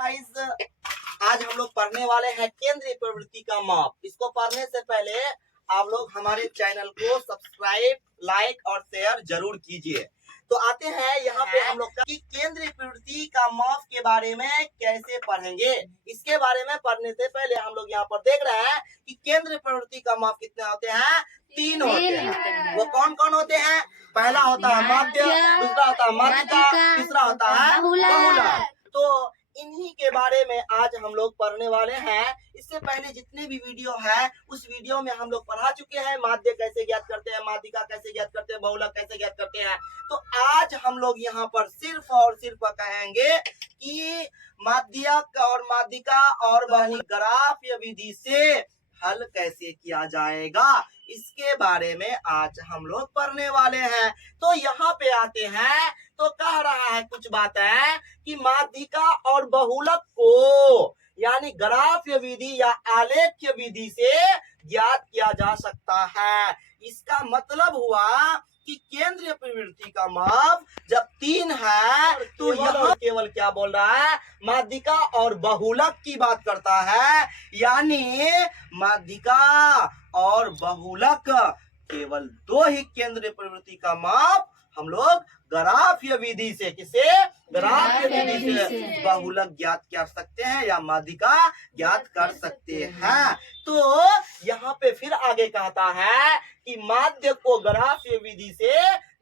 Guys, आज हम लोग पढ़ने वाले हैं केंद्रीय प्रवृत्ति का माप। इसको पढ़ने से पहले आप लोग हमारे चैनल को सब्सक्राइब, लाइक और शेयर जरूर कीजिए। तो आते हैं यहाँ पे हम लोग कि केंद्रीय प्रवृत्ति का माप के बारे में कैसे पढ़ेंगे। इसके बारे में पढ़ने से पहले हम लोग यहाँ पर देख रहे हैं कि केंद्रीय प्रवृत्ति का माप कितने होते हैं? 3 होते हैं। वो कौन कौन होते हैं? पहला होता है माध्य, दूसरा होता है माध्यिका, तीसरा होता है बहुलक। तो इन्हीं के बारे में आज हम लोग पढ़ने वाले हैं। इससे पहले जितने भी वीडियो है उस वीडियो में हम लोग पढ़ा चुके हैं माध्य कैसे ज्ञात करते हैं, माध्यिका कैसे ज्ञात करते हैं, बहुलक कैसे ज्ञात करते हैं। तो आज हम लोग यहाँ पर सिर्फ और सिर्फ कहेंगे कि माध्यक और माध्यिका और बहुलक ग्राफ्य विधि से हल कैसे किया जाएगा, इसके बारे में आज हम लोग पढ़ने वाले हैं। तो यहाँ पे आते हैं तो कह रहा है कुछ बात है कि माध्यिका और बहुलक को यानी ग्राफ्य विधि या आलेख्य विधि से ज्ञात किया जा सकता है। इसका मतलब हुआ कि केंद्रीय प्रवृत्ति का माप जब 3 है तो यहाँ केवल क्या बोल रहा है? माध्यिका और बहुलक की बात करता है। यानी माध्यिका और बहुलक केवल 2 ही केंद्रीय प्रवृत्ति का माप हम लोग ग्राफ्य विधि से, किसे? ग्राफ्य विधि से बहुलक ज्ञात कर सकते हैं या माध्यिका ज्ञात कर सकते हैं। तो यहाँ पे फिर आगे कहता है कि माध्य को ग्राफ्य विधि से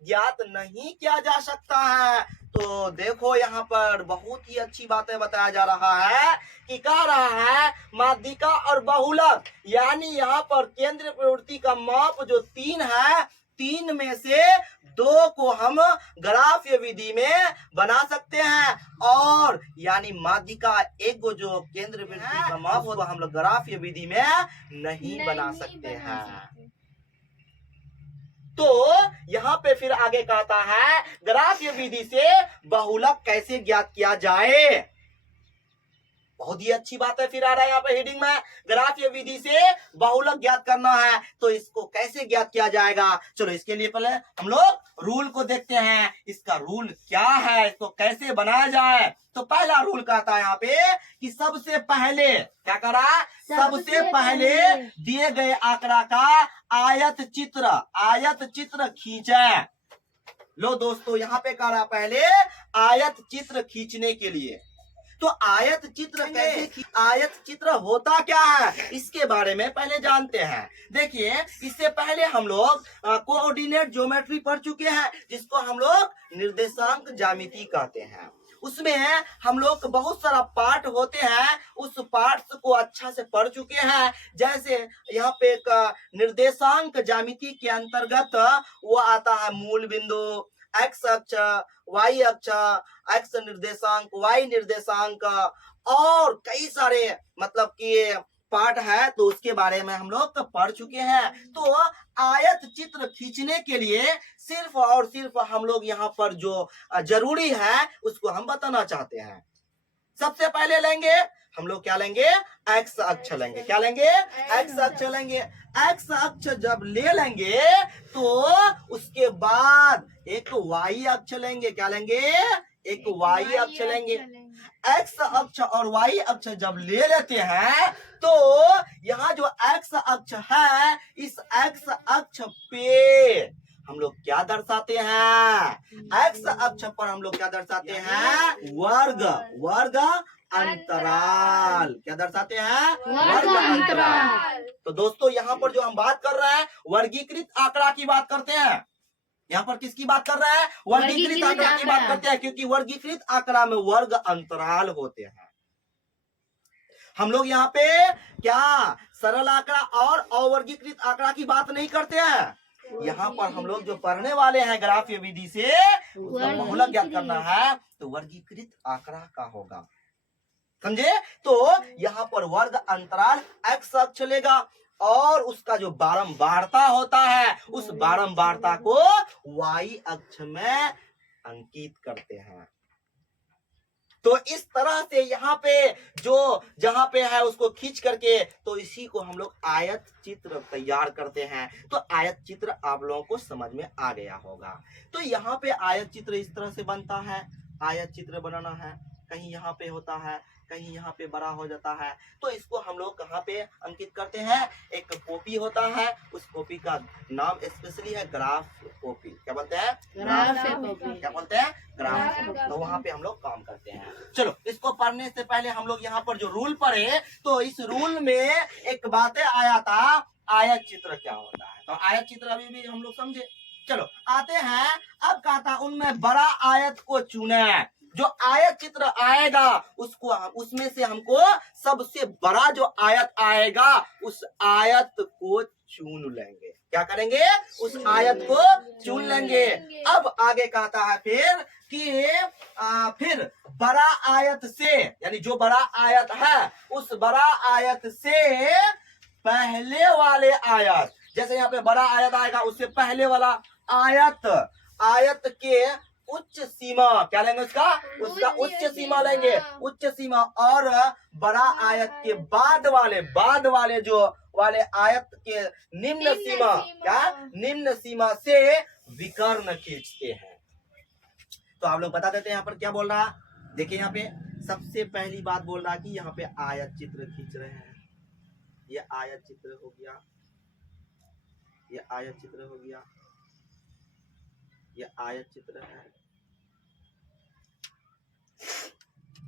ज्ञात नहीं किया जा सकता है। तो देखो यहाँ पर बहुत ही अच्छी बातें बताया जा रहा है कि कह रहा है माध्यिका और बहुलक यानी यहाँ पर केंद्रीय प्रवृत्ति का माप जो 3 है, 3 में से 2 को हम ग्राफ्य विधि में बना सकते हैं और यानी माध्यिका एक को जो केंद्रीय प्रवृत्ति का माप हो तो हम लोग ग्राफ्य विधि में नहीं बना सकते हैं। तो यहाँ पे फिर आगे कहता है ग्राफ्य विधि से बहुलक कैसे ज्ञात किया जाए। बहुत ही अच्छी बात है। फिर आ रहा है यहाँ पे हेडिंग में ग्राफ्य विधि से बहुलक ज्ञात करना है। तो इसको कैसे ज्ञात किया जाएगा? चलो इसके लिए पहले हम लोग रूल को देखते हैं। इसका रूल क्या है, इसको कैसे बनाया जाए। तो पहला रूल कहता है यहाँ पे कि सबसे पहले क्या करा? सबसे पहले दिए गए आंकड़ा का आयत चित्र खींचे। लो दोस्तों, यहाँ पे कह रहा पहले आयत चित्र खींचने के लिए। तो आयत चित्र कैसे? आयत चित्र होता क्या है इसके बारे में पहले जानते हैं। देखिए, इससे पहले हम लोग कोऑर्डिनेट ज्योमेट्री पढ़ चुके हैं जिसको हम लोग निर्देशांक ज्यामिति कहते हैं। उसमें हम लोग बहुत सारा पार्ट होते हैं, उस पार्ट को अच्छा से पढ़ चुके हैं। जैसे यहाँ पे एक निर्देशांक ज्यामिति के अंतर्गत वो आता है मूल बिंदु, एक्स अक्ष, वाई अक्ष, एक्स निर्देशांक, वाई निर्देशांक और कई सारे मतलब कि पार्ट है। तो उसके बारे में हम लोग पढ़ चुके हैं। तो आयत चित्र खींचने के लिए सिर्फ और सिर्फ हम लोग यहाँ पर जो जरूरी है उसको हम बताना चाहते हैं। सबसे पहले लेंगे हम लोग क्या लेंगे? एक्स अक्ष लेंगे। क्या लेंगे? एक्स अक्ष लेंगे। एक्स अक्ष जब ले लेंगे तो उसके बाद एक वाई अक्ष लेंगे। क्या लेंगे? एक वाई अक्ष लेंगे। एक्स अक्ष और वाई अक्ष जब ले लेते हैं तो यहाँ जो एक्स अक्ष है, इस एक्स अक्ष पे हम लोग क्या दर्शाते हैं? एक्स अक्ष पर हम लोग क्या दर्शाते हैं? वर्ग अंतराल। क्या दर्शाते हैं? वर्ग अंतराल। तो दोस्तों, यहाँ पर जो हम बात कर रहे हैं वर्गीकृत आंकड़ा की बात करते हैं। यहाँ पर किसकी बात कर रहे हैं? वर्गीकृत आंकड़ा की बात करते हैं, क्योंकि वर्गीकृत आंकड़ा में वर्ग अंतराल होते हैं। हम लोग यहाँ पे क्या सरल आंकड़ा और अवर्गीकृत आंकड़ा की बात नहीं करते हैं। यहाँ पर हम लोग जो पढ़ने वाले हैं ग्राफ्य विधि से उसका बहुलक ज्ञात करना है तो वर्गीकृत आंकड़ा का होगा। समझे? तो यहाँ पर वर्ग अंतराल एक्स अक्ष लेगा और उसका जो बारंबारता होता है उस बारंबारता को वाई अक्ष में अंकित करते हैं। तो इस तरह से यहाँ पे जो जहां पे है उसको खींच करके तो इसी को हम लोग आयत चित्र तैयार करते हैं। तो आयत चित्र आप लोगों को समझ में आ गया होगा। तो यहाँ पे आयत चित्र इस तरह से बनता है। आयत चित्र बनाना है, कहीं यहाँ पे होता है कहीं यहाँ पे बड़ा हो जाता है, तो इसको हम लोग कहाँ पे अंकित करते हैं, एक कॉपी होता है, उस कॉपी का नाम स्पेशली है ग्राफ कॉपी। क्या बोलते हैं, ग्राफ कॉपी। क्या बोलते हैं, ग्राफ कॉपी। तो वहाँ पे हम लोग काम करते हैं। चलो, इसको पढ़ने से पहले हम लोग यहाँ पर जो रूल पढ़े, तो इस रूल में एक बातें आया था, आयत चित्र क्या होता है। तो आयत चित्र अभी भी हम लोग समझे। चलो आते हैं, अब कहा था उनमें बड़ा आयत को चुने, जो आयत चित्र आएगा उसको उसमें से हमको सबसे बड़ा जो आयत आएगा उस आयत को चुन लेंगे। क्या करेंगे, उस आयत को चुन लेंगे। अब आगे कहता है फिर कि फिर बड़ा आयत से, यानी जो बड़ा आयत है उस बड़ा आयत से पहले वाले आयत, जैसे यहाँ पे बड़ा आयत आएगा उससे पहले वाला आयत, आयत के उच्च सीमा क्या लेंगे, उसका उच्च सीमा लेंगे, उच्च सीमा। और बड़ा आयत के बाद वाले जो वाले आयत के निम्न सीमा, क्या निम्न सीमा से विकर्ण खींचते हैं। तो आप लोग बता देते हैं यहाँ पर क्या बोल रहा, देखिए यहाँ पे सबसे पहली बात बोल रहा कि यहाँ पे आयत चित्र खींच रहे हैं। ये आयत चित्र हो गया, ये आयत चित्र हो गया, ये आयत चित्र है,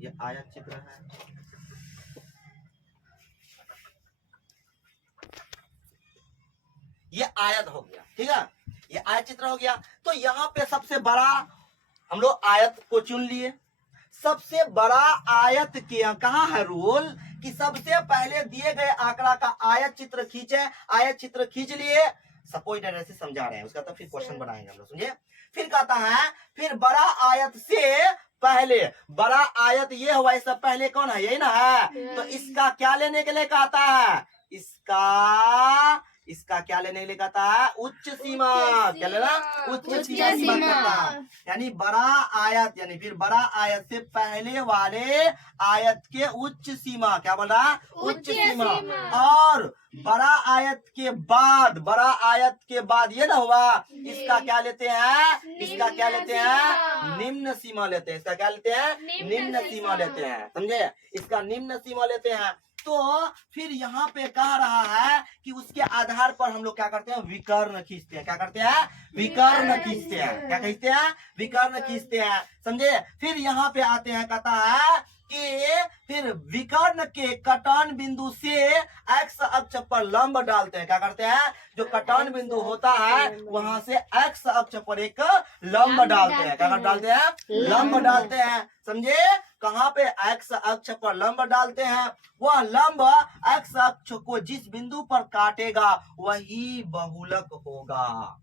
ये आयत चित्र है, ये आयत हो गया। ठीक है, ये आयत चित्र हो गया। तो यहाँ पे सबसे बड़ा हम लोग आयत को चुन लिए। सबसे बड़ा आयत के कहाँ है रूल कि सबसे पहले दिए गए आंकड़ा का आयत चित्र खींचे। आयत चित्र खींच लिए, सपोज ऐसे समझा रहे हैं, उसका तो फिर क्वेश्चन बनाएंगे हम लोग, समझे। फिर कहता है फिर बड़ा आयत से पहले, बड़ा आयत ये हुआ, इससे पहले कौन है, यही ना है। तो इसका क्या लेने के लिए कहता है, इसका क्या लेने के लिए कहता है, उच्च सीमा। क्या लेना, उच्च सीमा कहता है। यानी बड़ा आयत, यानी फिर बड़ा आयत से पहले वाले आयत के उच्च सीमा, क्या बोल रहा, उच्च सीमा। और बड़ा आयत के बाद, बड़ा आयत के बाद ये ना हुआ, इसका क्या लेते हैं, इसका क्या लेते हैं, निम्न सीमा लेते हैं। इसका क्या लेते हैं, निम्न सीमा लेते हैं, समझे, इसका निम्न सीमा लेते हैं। तो फिर यहाँ पे कह रहा है कि उसके आधार पर हम लोग क्या करते हैं, विकर्ण खींचते हैं। क्या करते हैं, विकर्ण खींचते हैं। क्या खींचते हैं, विकर्ण खींचते हैं, समझे। फिर यहाँ पे आते हैं, कहता है कि फिर विकर्ण के कटान बिंदु से एक्स अक्ष पर लंब डालते हैं। क्या करते हैं, जो कटान बिंदु होता है वहां से एक्स अक्ष पर एक लंब डालते हैं। क्या डालते हैं, लंब डालते हैं, समझे। कहाँ पे, एक्स अक्ष पर लंब डालते हैं। वह लंब एक्स अक्ष को जिस बिंदु पर काटेगा वही बहुलक होगा।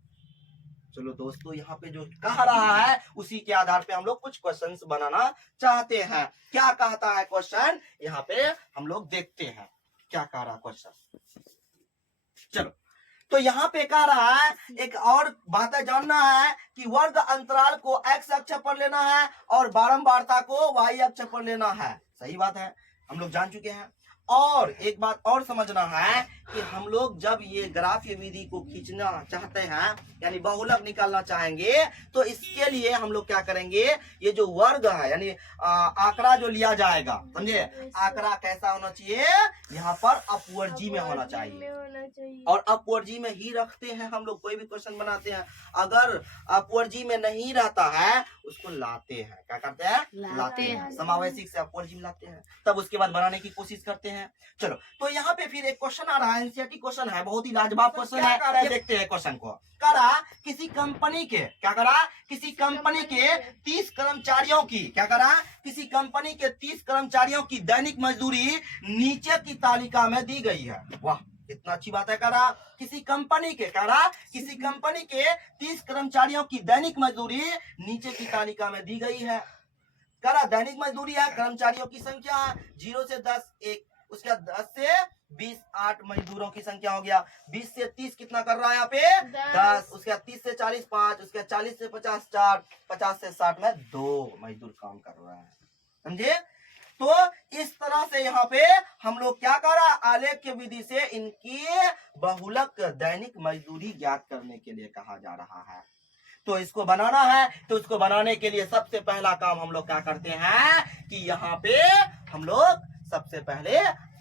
चलो दोस्तों, यहाँ पे जो कह रहा है उसी के आधार पे हम लोग कुछ क्वेश्चंस बनाना चाहते हैं। क्या कहता है क्वेश्चन, यहाँ पे हम लोग देखते हैं क्या कह रहा क्वेश्चन। चलो, तो यहाँ पे कह रहा है एक और बात जानना है कि वर्ग अंतराल को एक्स अक्ष पर लेना है और बारंबारता को वाई अक्ष पर लेना है। सही बात है, हम लोग जान चुके हैं। और एक बात और समझना है कि हम लोग जब ये ग्राफीय विधि को खींचना चाहते हैं, यानी बहुलक निकालना चाहेंगे, तो इसके लिए हम लोग क्या करेंगे, ये जो वर्ग है यानी आंकड़ा जो लिया जाएगा, समझे, आंकड़ा कैसा होना चाहिए, यहाँ पर अपवर्जी में होना चाहिए। और अपवर्जी में ही रखते हैं हम लोग, कोई भी क्वेश्चन बनाते हैं, अगर अपवर्जी में नहीं रहता है उसको लाते हैं। क्या करते हैं, लाते हैं, समावेशिक से अपवर्जी में लाते हैं, तब उसके बाद बनाने की कोशिश करते हैं। चलो, तो यहाँ पे फिर एक क्वेश्चन आ रहा है, एनसीईआरटी क्वेश्चन है, बहुत ही लाजवाब क्वेश्चन है। देखते हैं क्वेश्चन को। करा किसी कंपनी के, क्या करा, किसी कंपनी के 30 कर्मचारियों की, क्या करा, किसी कंपनी के 30 कर्मचारियों की दैनिक मजदूरी नीचे की तालिका में दी गई है। वाह, इतना अच्छी बात है। करा किसी कंपनी के, करा किसी कंपनी के 30 कर्मचारियों की दैनिक मजदूरी नीचे की तालिका में दी गई है। करा दैनिक मजदूरी है, कर्मचारियों की संख्या 0 से 10 1, उसके बाद 10 से 20 8 मजदूरों की संख्या हो गया। 20 से 30 कितना कर रहा है यहाँ पे, 10। उसके बाद 30 से 40 5, उसके बाद 40 से 50 4, 50 से 60 में 2 मजदूर काम कर रहा है, समझे। तो इस तरह से यहाँ पे हम लोग क्या कर रहा है, आलेख्य विधि से इनकी बहुलक दैनिक मजदूरी ज्ञात करने के लिए कहा जा रहा है। तो इसको बनाना है, तो इसको बनाने के लिए सबसे पहला काम हम लोग क्या करते हैं कि यहाँ पे हम लोग सबसे पहले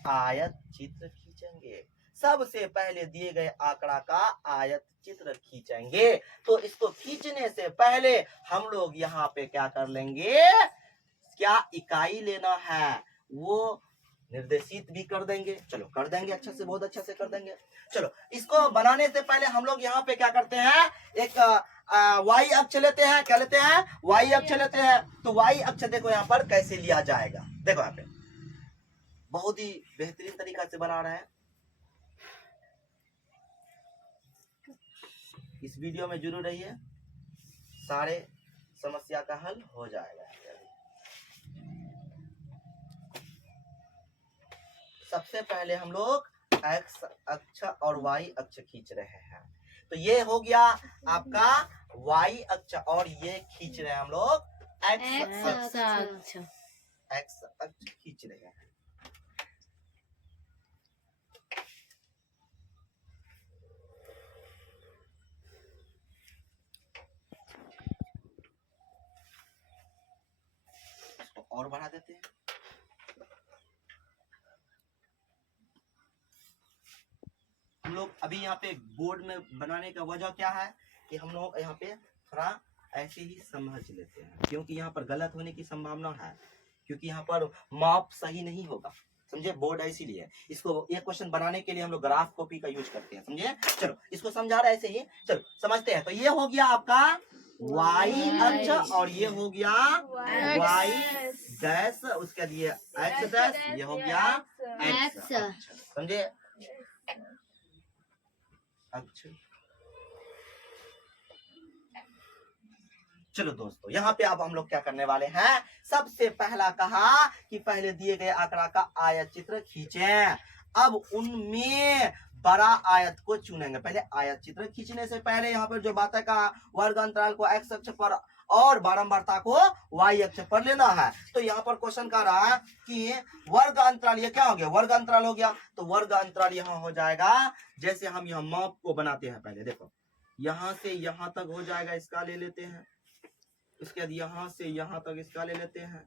आयत चित्र खींचेंगे। सबसे पहले दिए गए आंकड़ा का आयत चित्र खींचेंगे। तो इसको खींचने से पहले हम लोग यहाँ पे क्या कर लेंगे, क्या इकाई लेना है वो निर्देशित भी कर देंगे। चलो कर देंगे, अच्छे से, बहुत अच्छे से कर देंगे। चलो इसको बनाने से पहले हम लोग यहाँ पे क्या करते हैं, एक वाई अक्ष लेते हैं। क्या लेते हैं? वाई अक्ष लेते हैं। तो वाई अक्ष देखो यहाँ पर कैसे लिया जाएगा। देखो यहाँ पे बहुत ही बेहतरीन तरीका से बना रहे हैं। इस वीडियो में जरूर रहिए, सारे समस्या का हल हो जाएगा। सबसे पहले हम लोग एक्स अक्ष और वाई अक्ष खींच रहे हैं। तो ये हो गया आपका वाई अक्ष और ये खींच रहे हैं हम लोग एक्स अक्ष। एक्स अक्ष खींच रहे हैं। इसको और बढ़ा देते हैं। हम लोग अभी यहाँ पे बोर्ड में बनाने का वजह क्या है कि हम लोग यहाँ पे थोड़ा ऐसे ही समझ लेते हैं, क्योंकि यहाँ पर गलत होने की संभावना है, क्योंकि यहाँ पर माप सही नहीं होगा, समझे। बोर्ड है इसीलिए इसको, ये क्वेश्चन बनाने के लिए हम लोग ग्राफ कॉपी का यूज करते हैं, समझे। चलो इसको समझा रहे ऐसे ही, चलो समझते हैं। तो ये हो गया आपका वाई अक्ष और ये हो गया वाई डैश, उसके बाद ये एक्स डैश, ये हो गया एक्स अक्ष, समझे। अच्छा चलो दोस्तों, यहाँ पे अब हम लोग क्या करने वाले हैं, सबसे पहला कहा कि पहले दिए गए आंकड़ा का आयत चित्र खींचें। अब उनमें बड़ा आयत को चुनेंगे। पहले आयत चित्र खींचने से पहले यहाँ पर जो बात का वर्ग अंतराल को एक्स अक्ष पर और बारंबारता को वाई अक्ष पर लेना है। तो यहाँ पर क्वेश्चन कह रहा है कि वर्ग अंतराल, ये क्या हो गया, वर्ग अंतराल हो गया। तो वर्ग अंतराल यहाँ हो जाएगा, जैसे हम यहाँ माप को बनाते हैं, पहले देखो यहाँ से यहाँ तक हो जाएगा, इसका ले लेते हैं। उसके बाद यहाँ से यहाँ तक इसका ले लेते हैं,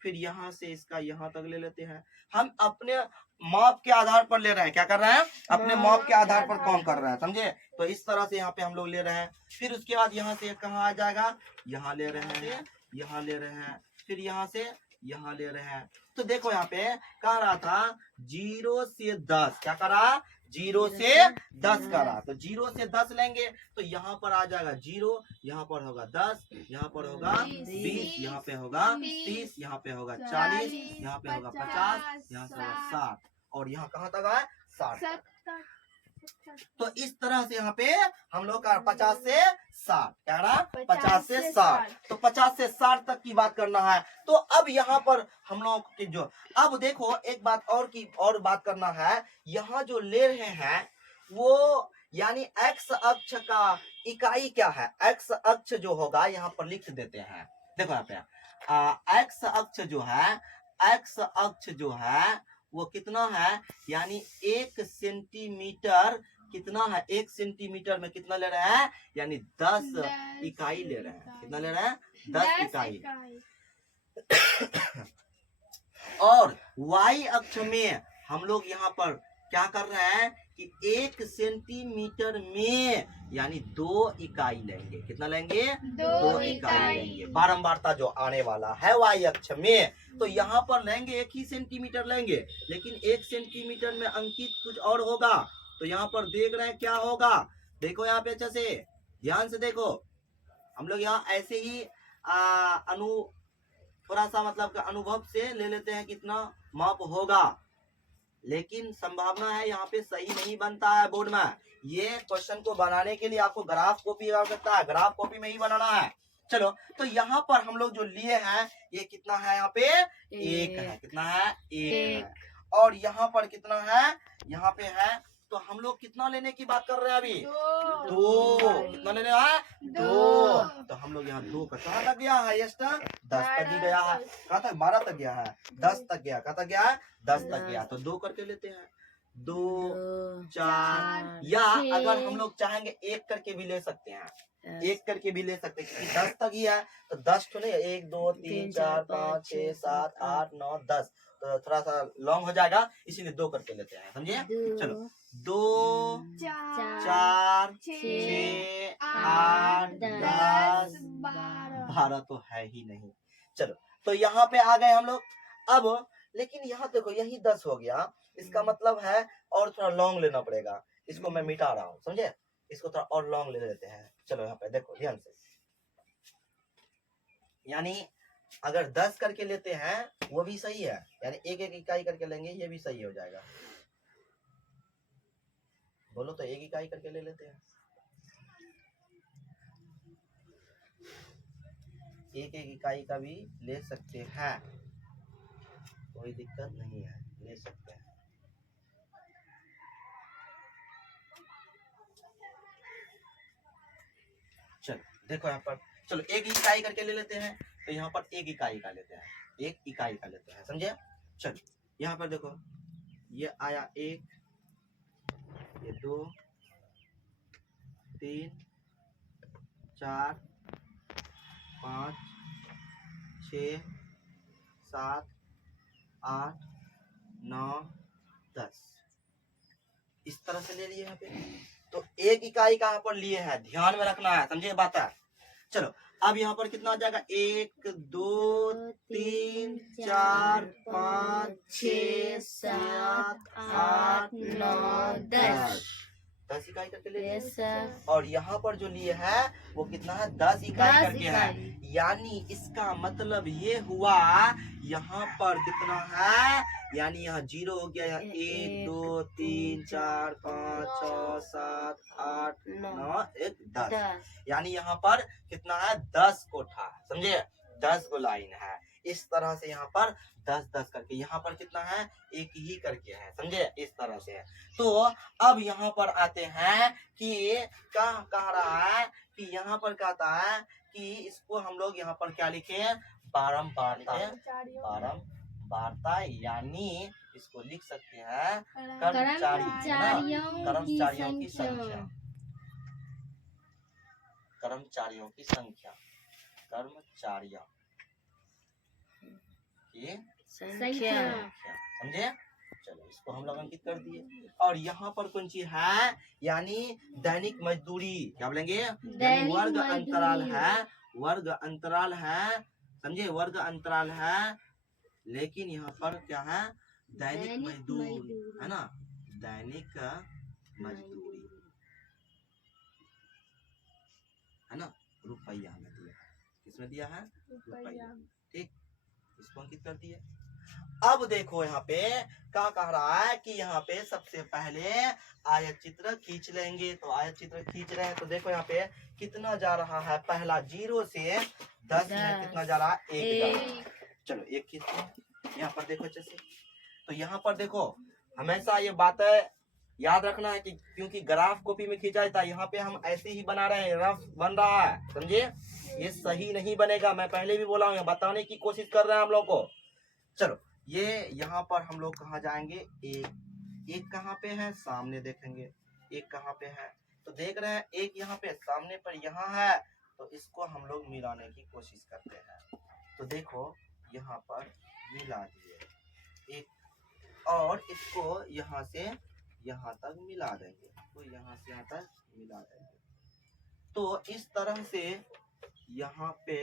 फिर यहाँ से इसका यहाँ तक ले लेते हैं। हम अपने माप के आधार पर ले रहे हैं, क्या कर रहे हैं, अपने माप के आधार पर काम कर रहे हैं, समझे। तो इस तरह से यहाँ पे हम लोग ले रहे हैं। फिर उसके बाद यहाँ से कहाँ आ जाएगा, यहाँ ले रहे हैं, यहाँ ले रहे हैं, फिर यहाँ से यहाँ ले रहे हैं। तो देखो यहाँ पे कह रहा था 0 से 10, क्या करा, 0 से 10 करा। तो 0 से 10 लेंगे तो यहाँ पर आ जाएगा 0, यहाँ पर होगा 10, यहाँ पर होगा 20, यहाँ पे होगा 30, यहाँ पे होगा 40, यहाँ पे होगा 50, यहाँ से होगा 60 और यहाँ कहाँ तक है 60। तो इस तरह से यहाँ पे हम लोग का 50 से 60, क्या रहा, 50 से 60। तो 50 से 60 तक की बात करना है। तो अब यहाँ पर हम लोग की जो, अब देखो एक बात और की और बात करना है, यहाँ जो ले रहे हैं वो यानी एक्स अक्ष का इकाई क्या है, एक्स अक्ष जो होगा यहाँ पर लिख देते हैं। देखो यहाँ पे एक्स अक्ष जो है, एक्स अक्ष जो है वो कितना है, यानी 1 सेंटीमीटर कितना है, 1 सेंटीमीटर में कितना ले रहे हैं, यानी 10 इकाई ले रहे हैं। कितना ले रहे हैं, 10 इकाई। और y अक्ष में हम लोग यहाँ पर क्या कर रहे हैं कि 1 सेंटीमीटर में यानी 2 इकाई लेंगे। कितना लेंगे, 2 इकाई लेंगे। बारंबारता जो आने वाला है y अक्ष में, तो यहाँ पर लेंगे 1 ही सेंटीमीटर लेंगे, लेकिन 1 सेंटीमीटर में अंकित कुछ और होगा। तो यहाँ पर देख रहे हैं क्या होगा, देखो यहाँ पे अच्छे से ध्यान से देखो। हम लोग यहाँ ऐसे ही थोड़ा सा मतलब अनुभव से ले लेते हैं कितना माप होगा, लेकिन संभावना है यहाँ पे सही नहीं बनता है बोर्ड में। ये क्वेश्चन को बनाने के लिए आपको ग्राफ कॉपी की आवश्यकता है, ग्राफ कॉपी में ही बनाना है। चलो तो यहाँ पर हम लोग जो लिए हैं ये कितना है, यहाँ पे 1 है। कितना है, 1 है। और यहाँ पर कितना है, यहाँ पे है। तो हम लोग कितना लेने की बात कर रहे हैं अभी, 2। कितना लेने है, 2। तो हम लोग यहाँ 2 का कहाँ तक गया है, 10 तक ही गया है। कहाँ तक, 12 तक गया है, 10 तक गया। कहाँ तक गया है, 10 तक गया। तो 2 करके लेते हैं, 2 4, या अगर हम लोग चाहेंगे 1 करके भी ले सकते हैं। एक करके भी ले सकते हैं क्योंकि 10 तक ही है, तो 10 तो नहीं, 1 2 3 4 5 6 7 8 9 10, तो थोड़ा सा लॉन्ग हो जाएगा, इसीलिए 2 करके लेते हैं, समझे। चलो 2 4 6 8 10 12 तो है ही नहीं। चलो तो यहाँ पे आ गए हम लोग। अब लेकिन यहाँ देखो यही 10 हो गया, इसका मतलब है और थोड़ा लॉन्ग लेना पड़ेगा, इसको मैं मिटा रहा हूँ, समझे। इसको थोड़ा और लॉन्ग ले लेते हैं। चलो यहाँ पे देखो ध्यान से, यानी अगर 10 करके लेते हैं वो भी सही है, यानी एक एक इकाई करके लेंगे ये भी सही हो जाएगा। बोलो तो एक इकाई करके ले लेते हैं, एक एक इकाई का भी ले सकते हैं, कोई दिक्कत नहीं है, ले सकते हैं। चलो देखो यहाँ पर, चलो एक इकाई करके ले लेते हैं, तो यहाँ पर एक इकाई का लेते हैं, एक इकाई का लेते हैं, समझे। चलो यहाँ पर देखो ये आया 1, ये 2 3 4 5 6 7 8 9 10, इस तरह से ले लिए यहाँ पे, तो एक इकाई कहाँ पर लिए हैं, ध्यान में रखना है, समझे बात है। चलो अब यहाँ पर कितना आ जाएगा, 1 2 3 4 5 6 7 8 9 10, 10 इकाई करके ले लिए। और यहाँ पर जो लिए है वो कितना है, 10 इकाई करके है, यानी इसका मतलब ये हुआ यहाँ पर कितना है, यानी यहाँ 0 हो गया, यहाँ 1 2 3 4 5 6 7 8 9 1 10, यानी यहाँ पर कितना है, 10 कोठा, समझे, 10 गो लाइन है। इस तरह से यहाँ पर 10 10 करके, यहाँ पर कितना है, एक ही करके है, समझे, इस तरह से है। तो अब यहाँ पर आते हैं कि क्या कह रहा है, कि यहाँ पर कहता है कि इसको हम लोग यहाँ पर क्या लिखे, बारंबारता, बारंबारता, यानी इसको लिख सकते हैं कर्मचारियों की संख्या, कर्मचारियों की संख्या, कर्मचारियों की संख्या, समझे। चलो इसको हम लोग अंकित कर दिए। और यहाँ पर कौन चीज है, यानी दैनिक मजदूरी, क्या बोलेंगे, वर्ग अंतराल है, वर्ग अंतराल है, समझे, वर्ग अंतराल है, लेकिन यहाँ पर क्या है, दैनिक मजदूर है ना, दैनिक मजदूरी है ना, रुपया में दिया, किसमें दिया है, रुपया, ठीक, इसको अंकित कर दिए। अब देखो यहाँ पे क्या कह रहा है कि यहाँ पे सबसे पहले आयत चित्र खींच लेंगे, तो आयत चित्र खींच रहे हैं, तो देखो यहाँ पे कितना जा रहा है, पहला 0 से 10 में कितना जा रहा है, 1 जा रहा है। चलो 1 खींचते हैं, यहाँ पर देखो अच्छे से, तो यहाँ पर देखो हमेशा ये बात याद रखना है कि क्योंकि ग्राफ कॉपी में खींचा जाता है, यहाँ पे हम ऐसे ही बना रहे हैं, रफ बन रहा है, समझे, ये सही नहीं बनेगा, मैं पहले भी बोला हूँ, बताने की कोशिश कर रहे हैं हम लोग को। चलो ये यहाँ पर हम लोग कहाँ जाएंगे, एक कहाँ पे है, सामने देखेंगे, एक कहाँ पे है, तो देख रहे हैं एक यहाँ पे सामने पर यहाँ है, तो इसको हम लोग मिलाने की कोशिश करते हैं, तो देखो यहाँ पर मिला दिए एक, और इसको यहाँ से यहाँ तक मिला देंगे, तो यहाँ से यहाँ तक मिला देंगे, तो इस तरह से यहाँ पे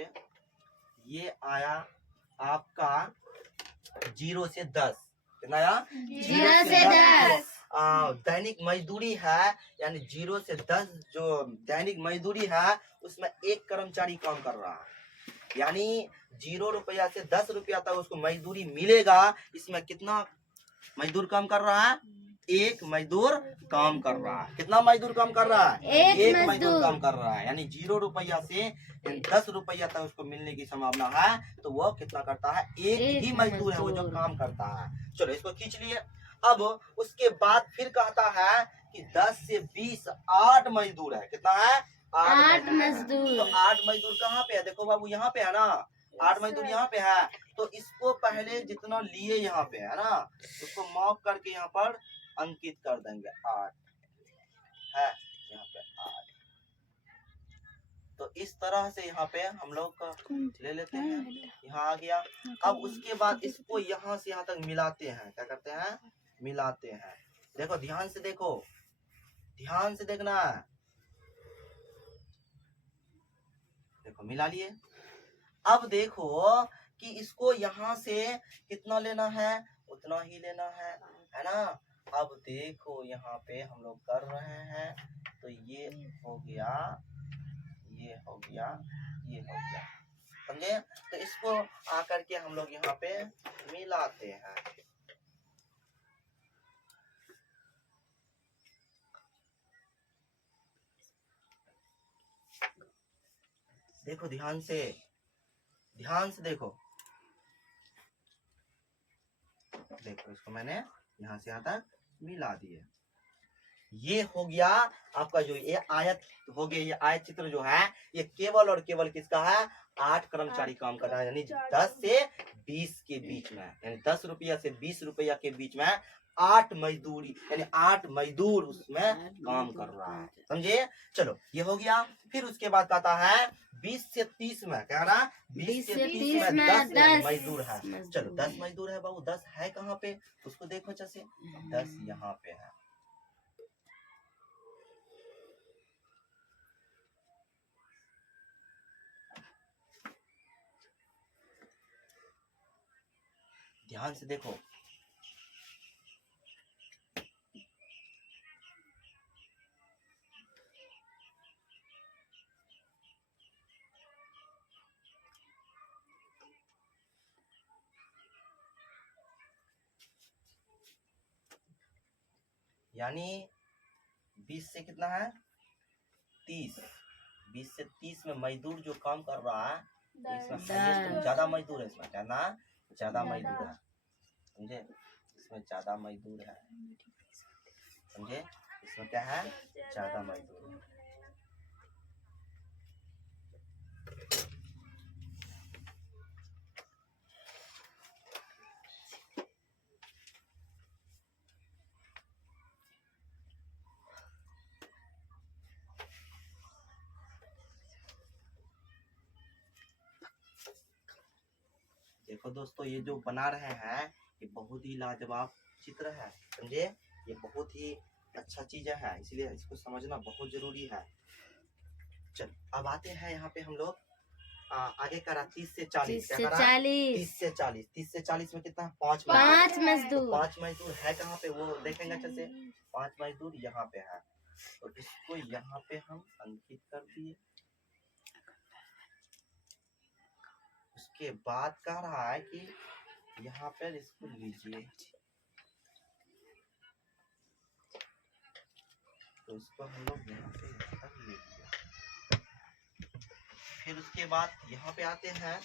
ये आया आपका 0 से 10, कितना आया, 0 से 10। दैनिक मजदूरी है, यानी 0 से 10 जो दैनिक मजदूरी है उसमें एक कर्मचारी काम कर रहा है, यानी 0 रुपया से 10 रुपया तक उसको मजदूरी मिलेगा, इसमें कितना मजदूर काम कर रहा है, एक मजदूर काम कर रहा है, कितना मजदूर काम कर रहा है, एक मजदूर काम कर रहा है, यानी 0 रुपया से 10 रुपया तक उसको मिलने की संभावना है, तो वो कितना करता है, एक ही मजदूर है वो जो काम करता है। चलो इसको खींच लिए। अब उसके बाद फिर कहता है कि 10 से 20 8 मजदूर है, कितना है, 8 मजदूर, तो 8 मजदूर कहाँ पे है, देखो बाबू यहाँ पे है ना, 8 मजदूर यहाँ पे है, तो इसको पहले जितना लिए यहाँ पे है ना, उसको माफ करके यहाँ पर अंकित कर देंगे, 8 है यहाँ पे 8, तो इस तरह से यहाँ पे हम लोग ले लेते हैं, यहाँ आ गया। अब उसके बाद इसको यहाँ से यहाँ तक मिलाते हैं, क्या करते हैं, मिलाते हैं। देखो ध्यान से देखो, ध्यान से देखना है। देखो मिला लिए। अब देखो कि इसको यहाँ से कितना लेना है, उतना ही लेना है ना। अब देखो यहाँ पे हम लोग कर रहे हैं, तो ये हो गया, ये हो गया, ये हो गया, समझे। तो इसको आकर के हम लोग यहाँ पे मिलाते हैं। देखो ध्यान से, ध्यान से देखो, देखो इसको मैंने यहाँ से यहाँ तक मिला दिए। ये हो गया आपका जो ये आयत हो गया, ये आयत चित्र जो है ये केवल और केवल किसका है, 8 कर्मचारी काम कर रहा है, यानी 10 से 20 के बीच में, यानी 10 रुपया से 20 रुपया के बीच में 8 मजदूरी, यानी 8 मजदूर उसमें काम कर रहा है, समझे। चलो ये हो गया। फिर उसके बाद कहता है 20 से 30 में, क्या ना, 20 से 30 में 10 मजदूर है। चलो 10 मजदूर है बाबू, 10 है कहाँ पे, उसको देखो जैसे 10 यहाँ पे है। ध्यान से देखो, यानी 20 से कितना है, 30, 20 से 30 में मजदूर जो काम कर रहा है, इसमें ज्यादा मजदूर है, इसमें ज्यादा मजदूर है, समझे। इसमें ज्यादा मजदूर है, समझे। इसमें क्या है, ज्यादा मजदूर है। देखो दोस्तों, ये जो बना रहे हैं ये बहुत ही लाजवाब चित्र है, समझे। ये बहुत ही अच्छा चीज है, इसलिए इसको समझना बहुत जरूरी है। चल अब आते हैं यहाँ पे हम लोग आगे करा 30 से 40, 30 से 40, 30 से 40, 30 से 40 में कितना, 5 मजदूर, तो 5 मजदूर है कहाँ पे, वो देखेंगे अच्छे से। 5 मजदूर यहाँ पे है, तो इसको यहाँ पे हम अंकित कर दिए। उसके बाद कह रहा है कि यहाँ पर इसको लीजिए, तो इसको हम लोग यहाँ पे ले लिया। फिर उसके बाद यहाँ पे आते हैं,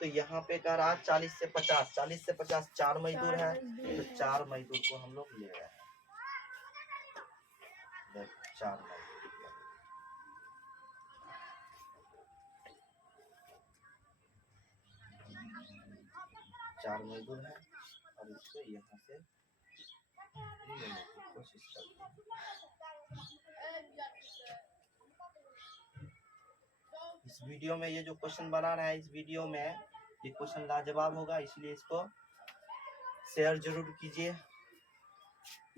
तो यहाँ पे कह रहा 40 से 50, 40 से 50 4 मजदूर है, तो 4 मजदूर को हम लोग ले रहे हैं। 4 मजदूर, 4 मजदूर है, और इसको यहाँ से लेने की कोशिश करते हैं। इस वीडियो में ये जो क्वेश्चन बना रहा है, इस वीडियो में ये क्वेश्चन लाजवाब होगा, इसलिए इसको शेयर जरूर कीजिए,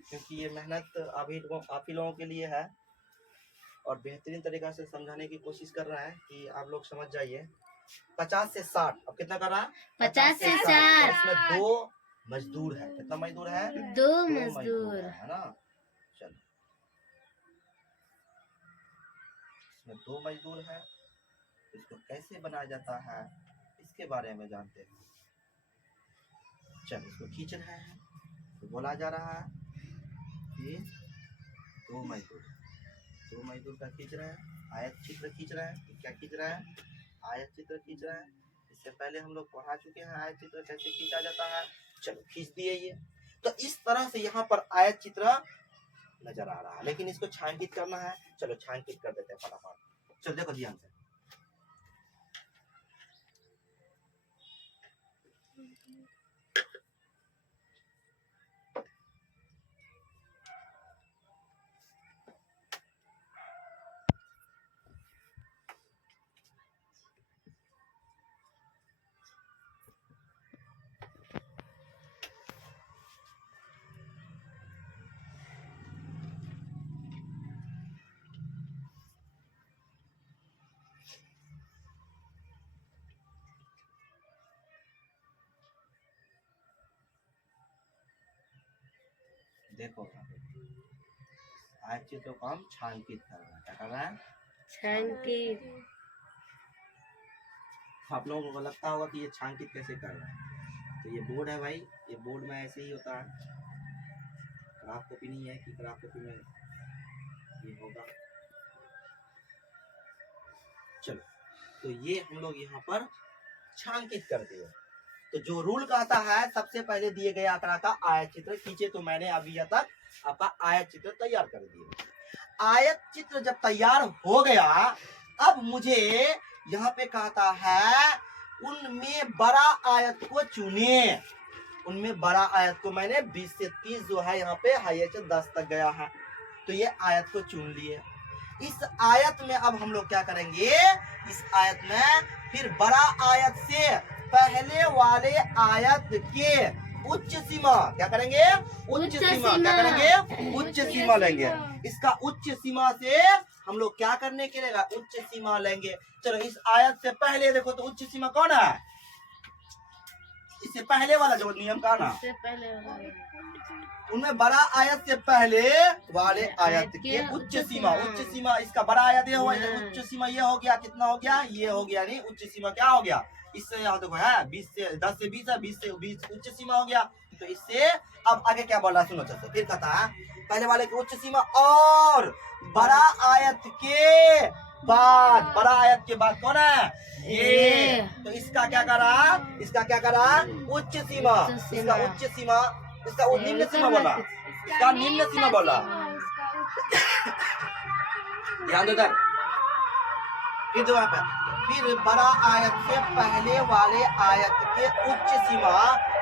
क्योंकि ये मेहनत आप ही लोगों के लिए है, और बेहतरीन तरीका से समझाने की कोशिश कर रहा है कि आप लोग समझ जाइए। 50 से 60, अब कितना कर रहा है, 50 से 60, इसमें 2 मजदूर है, कितना मजदूर है, 2 मजदूर है ना। चलो इसमें 2 मजदूर है, इसको कैसे बनाया जाता है इसके बारे में जानते हैं। चलो इसको खींच रहे हैं, तो बोला जा रहा है कि 2 मजदूर का खींच रहे हैं, आयत चित्र खींच रहे हैं। क्या खींच रहे हैं, आयत चित्र खींच रहे हैं। इससे पहले हम लोग पढ़ा चुके हैं आयत चित्र कैसे खींचा जाता है। चलो खींच दिए ये, तो इस तरह से यहाँ पर आयत चित्र नजर आ रहा है, लेकिन इसको छायांकित करना है। चलो छायांकित कर देते हैं फटाफट। चलो देखो ध्यान से, देखो आयत चित्र को हम छांकित कर रहे हैं। क्या कर रहे हैं? छांकित। आप लोगों को लगता होगा कि ये छांकित कैसे कर रहे हैं। तो ये बोर्ड है भाई, ये बोर्ड में ऐसे ही होता है। क्राफ्ट कॉपी नहीं है कि क्राफ्ट कॉपी में ये होगा। चलो, तो ये हम लोग यहाँ पर छांकित कर दिए। तो जो रूल कहता है सबसे पहले दिए गए आंकड़ा का आयत चित्र खींचे। तो मैंने अभी तक आपका आयत चित्र तैयार कर दिए। आयत चित्र जब तैयार हो गया, अब मुझे यहाँ पे कहता है उनमें बड़ा आयत को चुने। उनमें बड़ा आयत को मैंने 20 से 30 जो है यहाँ पे हाईएस्ट 10 तक गया है, तो ये आयत को चुन लिए। इस आयत में अब हम लोग क्या करेंगे, इस आयत में फिर बड़ा आयत से पहले वाले आयत के उच्च सीमा क्या करेंगे, उच्च सीमा क्या करेंगे, उच्च सीमा लेंगे। इसका उच्च सीमा से हम लोग क्या करने के लिए उच्च सीमा लेंगे। चलो इस आयत से पहले देखो तो उच्च सीमा कौन है, इससे पहले वाला जो नियम का ना, उनमें बड़ा आयत से पहले वाले आयत के उच्च सीमा। उच्च सीमा इसका बड़ा आयत ये हुआ, उच्च सीमा ये हो गया, कितना हो गया, ये हो गया। नहीं, उच्च सीमा क्या हो गया, इससे यहाँ देखो है 20 से 10 से 20 है, 20 से 20 उच्च सीमा हो गया। तो इससे अब आगे क्या बोल रहा है सुनो। चलते फिर कहता है पहले वाले की उच्च सीमा और बड़ा आयत के बाद, बड़ा आयत के बाद कौन है, ये। तो इसका क्या करा, इसका क्या करा, उच्च सीमा। इसका उच्च सीमा, इसका निम्न सीमा बोला, इसका निम्न सीमा बोला। ध्यान दो इधर, फिर जो है फिर बड़ा आयत से पहले वाले आयत के उच्च सीमा।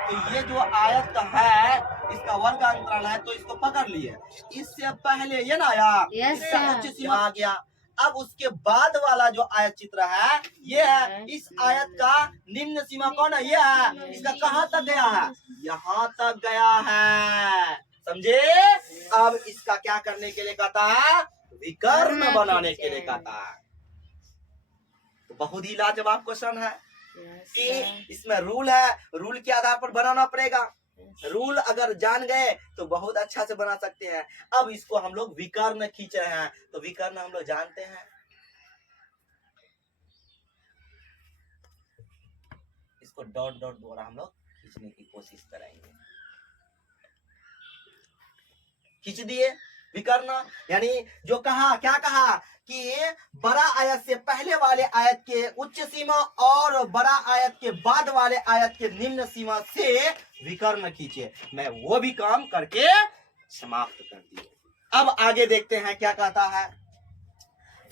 तो ये जो आयत है इसका वर्ग अंतराल है, तो इसको पकड़ लिए। इससे पहले ये ना आया, इसका उच्च सीमा आ गया। अब उसके बाद वाला जो आयत चित्र है ये है। इस आयत का निम्न सीमा कौन है, ये है। इसका कहाँ तक गया है, यहाँ तक गया है, समझे। अब इसका क्या करने के लिए कहता है, विकर्ण बनाने के लिए कहता है। तो बहुत ही लाजवाब क्वेश्चन है कि इसमें रूल है, रूल के आधार पर बनाना पड़ेगा। रूल अगर जान गए तो बहुत अच्छा से बना सकते हैं। अब इसको हम लोग विकर्ण खींच रहे हैं, तो विकर्ण हम लोग जानते हैं, इसको डॉट डॉट द्वारा हम लोग खींचने की कोशिश करेंगे। खींच दिए विकर्ण, यानी जो कहा, क्या कहा कि बड़ा आयत से पहले वाले आयत के उच्च सीमा और बड़ा आयत के बाद वाले आयत के निम्न सीमा से विकर्ण खींचे। मैं वो भी काम करके समाप्त कर दिए। अब आगे देखते हैं क्या कहता है।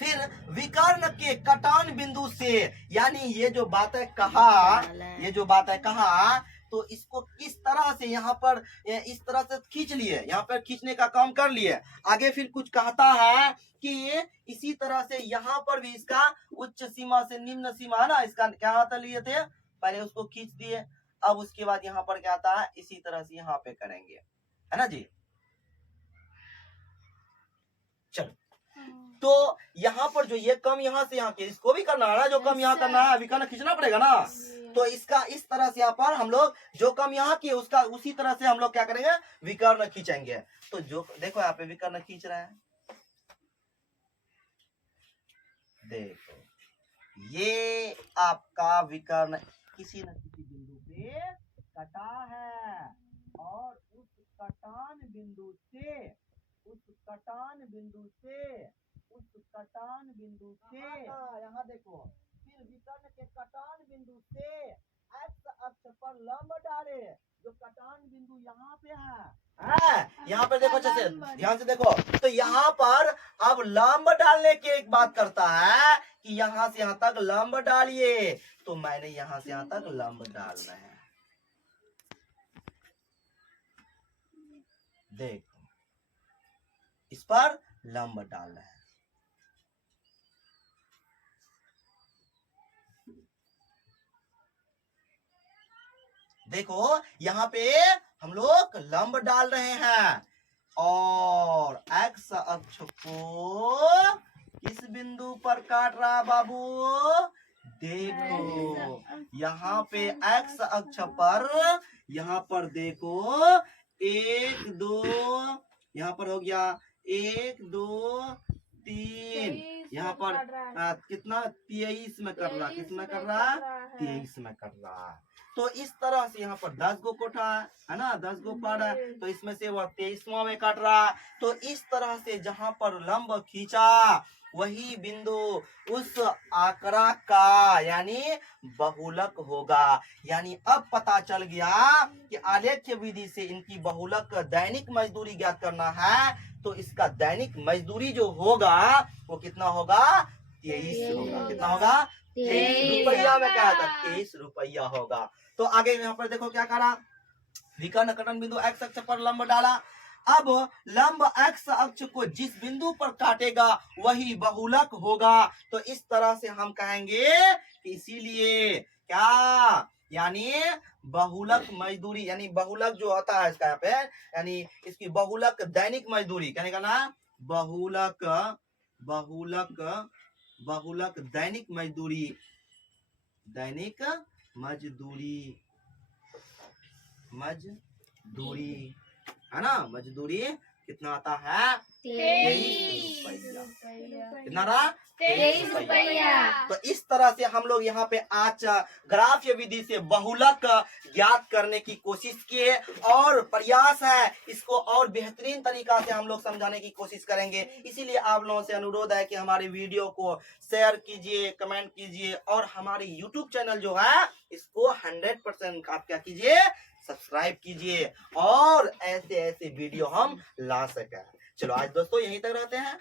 फिर विकर्ण के कटान बिंदु से, यानी ये जो बातें कहा, ये जो बातें कहा, तो इसको किस तरह से यहाँ पर इस तरह से खींच लिए, यहाँ पर खींचने का काम कर लिए। आगे फिर कुछ कहता है कि इसी तरह से यहाँ पर भी इसका उच्च सीमा से निम्न सीमा है ना, इसका क्या होता लिए थे, पहले उसको खींच दिए। अब उसके बाद यहाँ पर क्या आता है, इसी तरह से यहाँ पे करेंगे, है ना जी। चलो, तो यहाँ पर जो ये कम यहाँ से यहाँ के, इसको भी करना है ना, जो कम यहाँ करना है विकर्ण खींचना पड़ेगा ना। तो इसका इस तरह से यहाँ पर हम लोग जो कम यहाँ की उसका उसी तरह से हम लोग क्या करेंगे, विकर्ण खींचेंगे। तो जो देखो यहाँ पे विकर्ण खींच रहे हैं, देखो ये आपका विकर्ण किसी न किसी बिंदु पे कटा है, और उस कटान बिंदु से, उस कटान बिंदु से, उस कटान बिंदु से यहाँ देखो, फिर विकर्ण के कटान बिंदु से एक्स अक्ष पर लंब डाले। जो कटान बिंदु यहाँ पे है, यहाँ पे देखो, अच्छे से ध्यान से देखो। तो यहाँ पर अब लंब डालने की एक बात करता है कि यहाँ से यहाँ तक लंब डालिए। तो मैंने यहाँ से यहाँ तक लंब डाल रहे हैं, देखो इस पर लंब डाल रहे हैं। देखो यहाँ पे हम लोग लंब डाल रहे हैं, और एक्स अक्ष को किस बिंदु पर काट रहा बाबू, देखो यहाँ पे एक्स अक्ष पर, यहाँ पर देखो 1 2, यहाँ पर हो गया 1 2 3, यहाँ पर कितना 23 में कर रहा, कितना कर रहा, 23 में कर रहा। तो इस तरह से यहाँ पर 10 गो कोठा है ना, 10 गो पड़ है, तो इसमें से वह 23वां में काट रहा। तो इस तरह से जहाँ पर लंब खींचा वही बिंदु उस आंकड़ा का यानी बहुलक होगा। यानी अब पता चल गया कि आलेख्य विधि से इनकी बहुलक दैनिक मजदूरी ज्ञात करना है, तो इसका दैनिक मजदूरी जो होगा वो कितना होगा, 23 होगा। कितना होगा, 23 रुपया में कहा था, 23 रुपया होगा। तो आगे यहाँ पर देखो क्या करा, विकर्ण कटन बिंदु एक्स अक्ष पर लंब डाला। अब लंब एक्स अक्ष को जिस बिंदु पर काटेगा वही बहुलक होगा। तो इस तरह से हम कहेंगे कि इसीलिए क्या, यानी बहुलक मजदूरी, यानी बहुलक जो होता है इसका यहाँ पे, यानी इसकी बहुलक दैनिक मजदूरी कहने का ना, बहुलक बहुलक बहुलक दैनिक मजदूरी, दैनिक मजदूरी, मजदूरी है ना, मजदूरी कितना आता है, 23 रुपया। कितना रहा, 23 रुपया। तो इस तरह से हम लोग यहाँ पे आज ग्राफ्य विधि से बहुलक ज्ञात करने की कोशिश किए और प्रयास है इसको और बेहतरीन तरीका से हम लोग समझाने की कोशिश करेंगे। इसीलिए आप लोगों से अनुरोध है कि हमारे वीडियो को शेयर कीजिए, कमेंट कीजिए और हमारे YouTube चैनल जो है इसको 100% आप क्या कीजिए, सब्सक्राइब कीजिए और ऐसे ऐसे वीडियो हम ला सके। चलो आज दोस्तों यहीं तक रहते हैं।